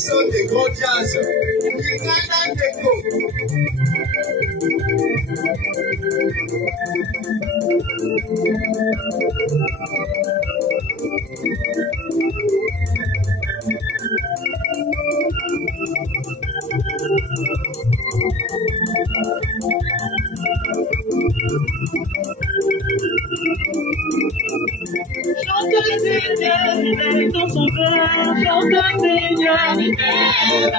production des grands jazz. Uganda Deco. Chante le Seigneur, il est ton sauveur. Chante le Seigneur, il t'aime.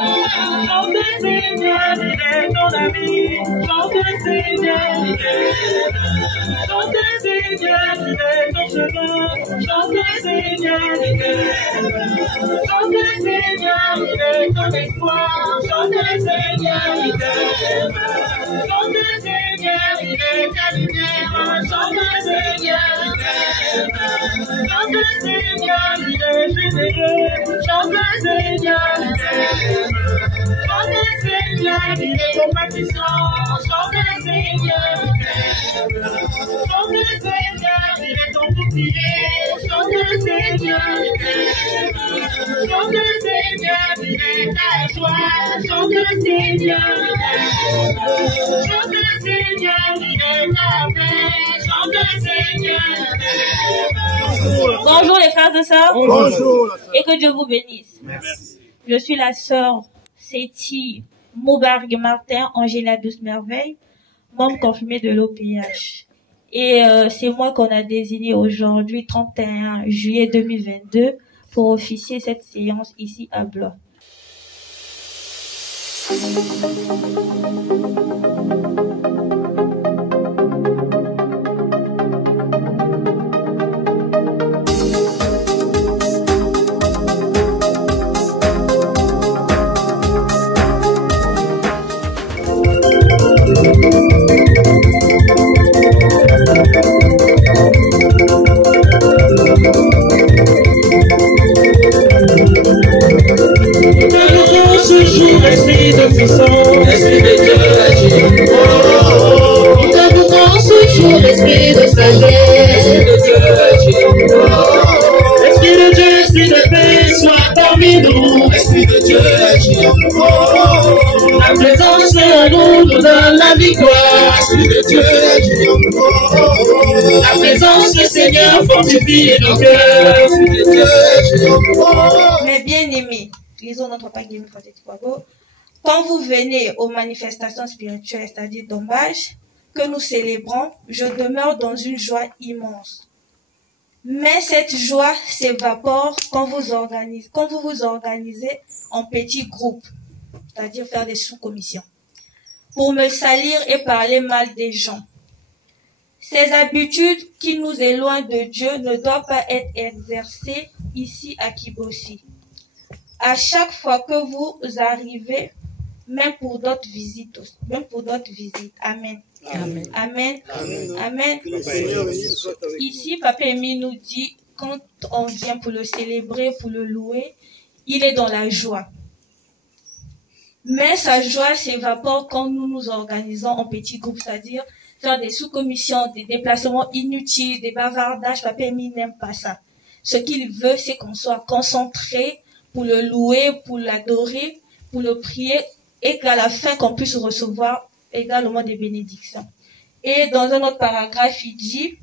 Chante le Seigneur, il est ton ami. Chante le Seigneur, il t'aime. Chante le Seigneur, il est ton chemin. Chante le Seigneur, il t'aime. Chante le Seigneur, il est ton espoir. Chante le Seigneur, il t'aime. Chante le Seigneur, il est ta lumière. Chante le Seigneur, il t'aime. Chante le Seigneur, il est généreux. Chante le Seigneur, il t'aime. Chante le Seigneur, il est compatissant. Chante le Seigneur, il t'aime. Chante le Seigneur, il est ton bouclier. Chante le Seigneur, il t'aime. Chante le Seigneur, il est ta joie. Chante le Seigneur, il t'aime. Chante le Seigneur, il est ta paix. Chante le Seigneur, il t'aime. Bonjour les frères et sœurs. Bonjour. Et que Dieu vous bénisse. Merci. Je suis la sœur Séti Moubargue Martin, Angela Douce Merveille, membre confirmée de l'OPH. Et c'est moi qu'on a désigné aujourd'hui, 31 juillet 2022, pour officier cette séance ici à Blois. Esprit de puissance, esprit de Dieu agit. Nous avons ce jour l'esprit de sagesse, esprit de Dieu agit. Esprit de Dieu, esprit de paix, sois parmi nous, esprit de Dieu agit. La présence en nous nous donne la victoire, esprit de Dieu agit. La présence du Seigneur fortifie nos cœurs, esprit de Dieu agit. Mes bien-aimés, lisons notre page de quand vous venez aux manifestations spirituelles, c'est-à-dire d'hommage, que nous célébrons, je demeure dans une joie immense. Mais cette joie s'évapore quand vous vous organisez en petits groupes, c'est-à-dire faire des sous-commissions, pour me salir et parler mal des gens. Ces habitudes qui nous éloignent de Dieu ne doivent pas être exercées ici à Kibossi. À chaque fois que vous arrivez, même pour d'autres visites. Amen. Amen. Amen. Amen. Amen. Que le Seigneur bénisse votre vie. Ici, Papa Émile nous dit, quand on vient pour le célébrer, pour le louer, il est dans la joie. Mais sa joie s'évapore quand nous nous organisons en petits groupes, c'est-à-dire faire des sous-commissions, des déplacements inutiles, des bavardages. Papa Émile n'aime pas ça. Ce qu'il veut, c'est qu'on soit concentré pour le louer, pour l'adorer, pour le prier, et qu'à la fin, qu'on puisse recevoir également des bénédictions. Et dans un autre paragraphe, il dit,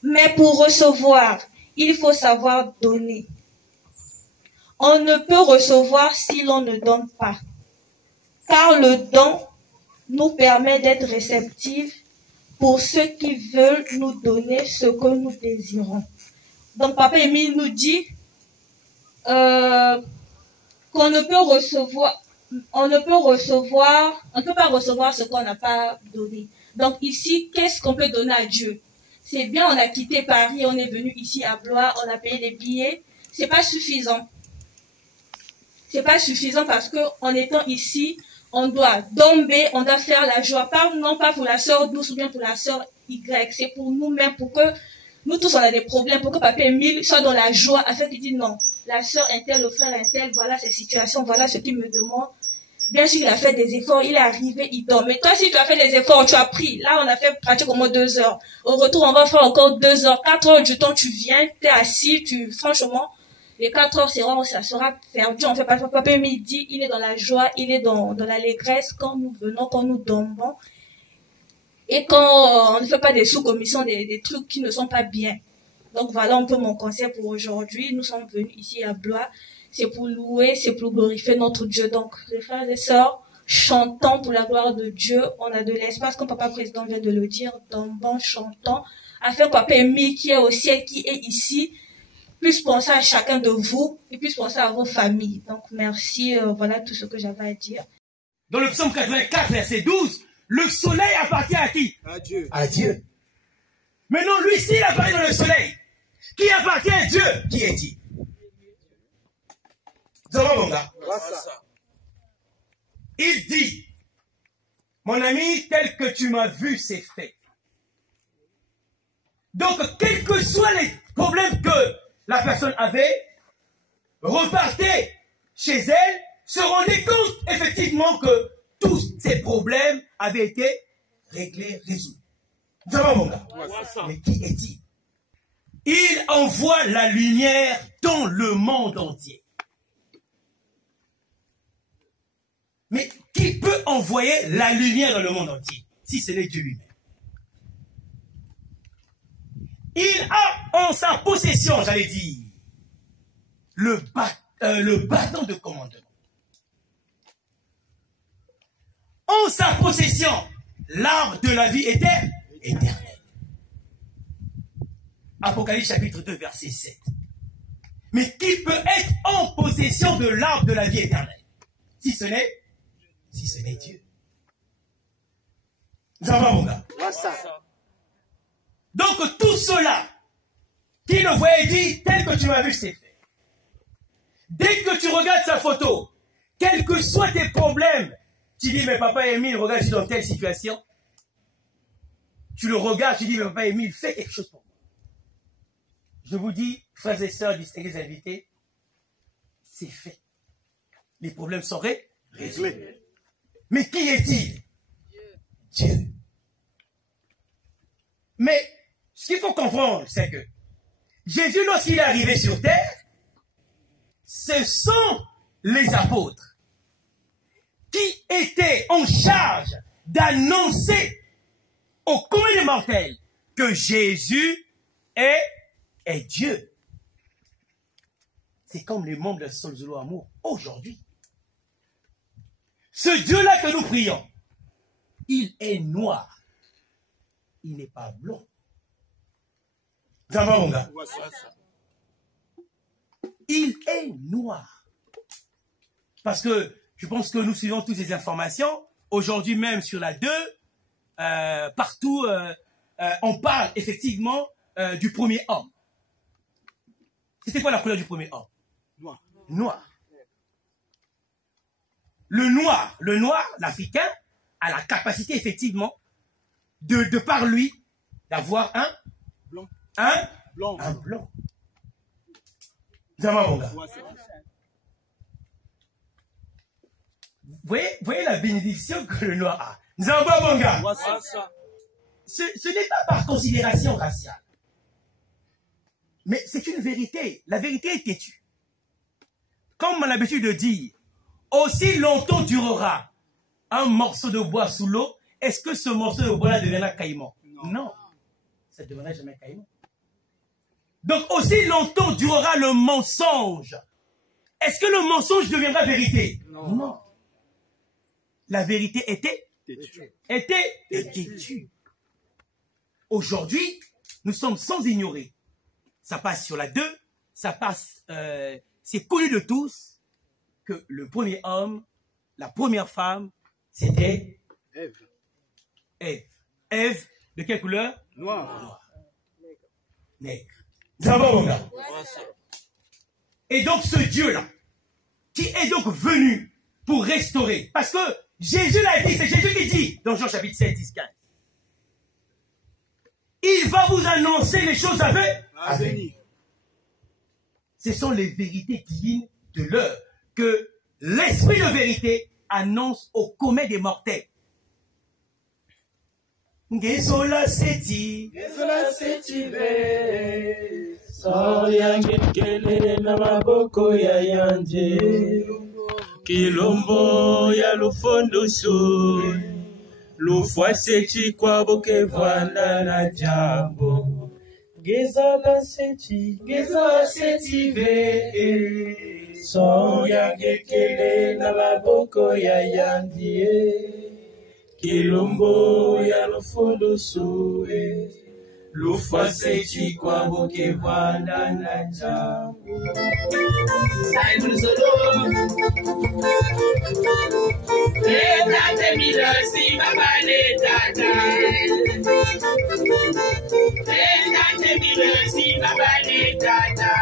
mais pour recevoir, il faut savoir donner. On ne peut recevoir si l'on ne donne pas. Car le don nous permet d'être réceptifs pour ceux qui veulent nous donner ce que nous désirons. Donc, Papa Émile nous dit qu'on ne peut pas recevoir ce qu'on n'a pas donné. Donc ici, qu'est-ce qu'on peut donner à Dieu? C'est bien, on a quitté Paris, on est venu ici à Blois, on a payé les billets. C'est pas suffisant. C'est pas suffisant parce que en étant ici, on doit tomber, on doit faire la joie. Non pas pour la sœur Douce ou bien pour la sœur Y, c'est pour nous-mêmes, pour que nous tous on a des problèmes, pour que Papa Émile soit dans la joie, afin qu'il dise non. La sœur Intel, le frère Intel, voilà ses situations, voilà ce qu'il me demande. Bien sûr, il a fait des efforts, il est arrivé, il dort. Mais toi, si tu as fait des efforts, tu as pris. Là, on a fait pratiquement 2 heures. Au retour, on va faire encore 2 heures, 4 heures du temps, tu viens, tu es assis, franchement, les 4 heures ça sera perdu. On fait pas Papa midi, il est dans la joie, il est dans l'allégresse quand nous venons, quand nous dormons. Et quand on ne fait pas des sous-commissions, des trucs qui ne sont pas bien. Donc voilà un peu mon conseil pour aujourd'hui. Nous sommes venus ici à Blois. C'est pour louer, c'est pour glorifier notre Dieu. Donc, les frères et sœurs, chantons pour la gloire de Dieu. On a de l'espace, comme Papa Président vient de le dire. Tombons, chantons. Afin que Papa Émile, qui est au ciel, qui est ici, puisse penser à chacun de vous et puisse penser à vos familles. Donc, merci. Voilà tout ce que j'avais à dire. Dans le psaume 84, verset 12, le soleil appartient à qui? À Dieu. À Dieu. Mais non, lui, s'il apparaît dans le soleil, qui appartient à Dieu, qui est-il? Il dit, mon ami, tel que tu m'as vu, c'est fait. Donc, quels que soient les problèmes que la personne avait, repartez chez elle, se rendez compte effectivement que tous ces problèmes avaient été réglés, résolus. Mais qui est-il? Il envoie la lumière dans le monde entier. Mais qui peut envoyer la lumière dans le monde entier, si ce n'est Dieu lui-même? Il a en sa possession, j'allais dire, le bâton de commandement. En sa possession, l'arbre de la vie éternelle. Apocalypse chapitre 2, verset 7. Mais qui peut être en possession de l'arbre de la vie éternelle, si ce n'est Dieu? Donc tout cela qui le voyait dit, tel que tu m'as vu, c'est fait. Dès que tu regardes sa photo, quels que soient tes problèmes, tu dis, mais papa Émile, regarde, je suis dans telle situation. Tu le regardes, tu dis, mais papa Émile, fais quelque chose pour moi. Je vous dis, frères et sœurs, distingués invités, c'est fait. Les problèmes sont réglés. Mais qui est-il? Dieu. Mais ce qu'il faut comprendre, c'est que Jésus, lorsqu'il est arrivé sur terre, ce sont les apôtres qui étaient en charge d'annoncer au commun des mortels que Jésus est Dieu. C'est comme les membres de Solzolo Amour aujourd'hui. Ce Dieu-là que nous prions, il est noir. Il n'est pas blanc. Il est noir. Parce que je pense que nous suivons toutes ces informations. Aujourd'hui même sur la 2, partout, on parle effectivement du premier homme. C'était quoi la couleur du premier homme? Noir. Noir. Le noir, l'Africain, a la capacité effectivement de par lui, d'avoir un blanc. Un blanc. Vous voyez la bénédiction que le noir a. Ce n'est pas par considération raciale. Mais c'est une vérité. La vérité est têtue. Comme on a l'habitude de dire, aussi longtemps durera un morceau de bois sous l'eau, est-ce que ce morceau de bois-là deviendra caïman? Non. Ça ne deviendra jamais caïman. Donc, aussi longtemps durera le mensonge. Est-ce que le mensonge deviendra vérité? Non. La vérité était têtue. Aujourd'hui, nous sommes sans ignorer. Ça passe sur la 2, ça passe, c'est connu de tous que le premier homme, la première femme, c'était Ève. Ève, de quelle couleur? Noir. Nègre. Et donc ce Dieu-là, qui est donc venu pour restaurer, parce que Jésus l'a dit, c'est Jésus qui dit, dans Jean chapitre 7, 10, 15, il va vous annoncer les choses à venir. Ce sont les vérités divines de l'heure que l'esprit de vérité annonce au commun des mortels. Ngezola seti Soyangekele na maboko ya yanje Kilombo ya lufondoso Lufwase chikwa boke vanda na jambo Geza la seti ve Soyangekele na maboko ya yanje Kilombo ya lufondoso Lufwase chikwa boke vanda na jambo Tate milasi babale tata Tate milasi babale tata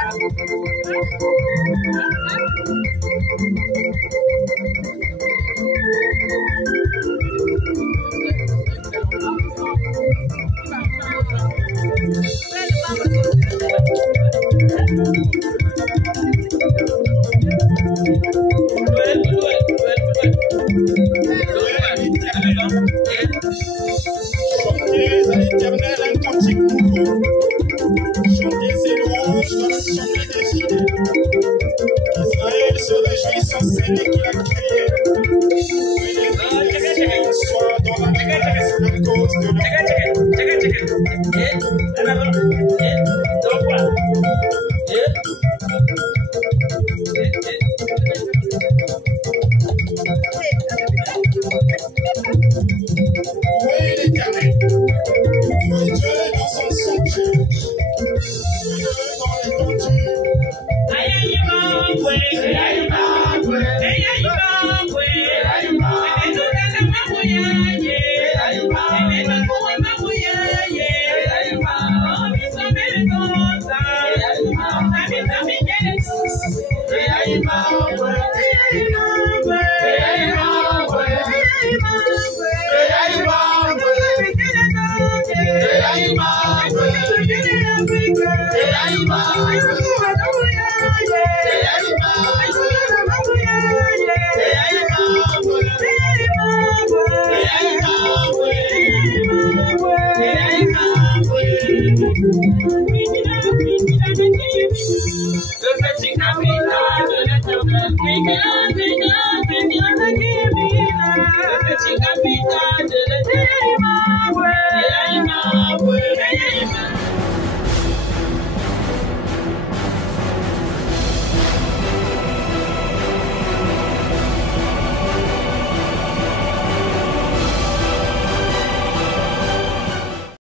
Chantez à l'Éternel un cantique nouveau. Chantez ses louanges dans l'assemblée des fidèles. Israël se réjouit sans celle qui l'a créé. Que les nations soient dans la grâce à cause de leur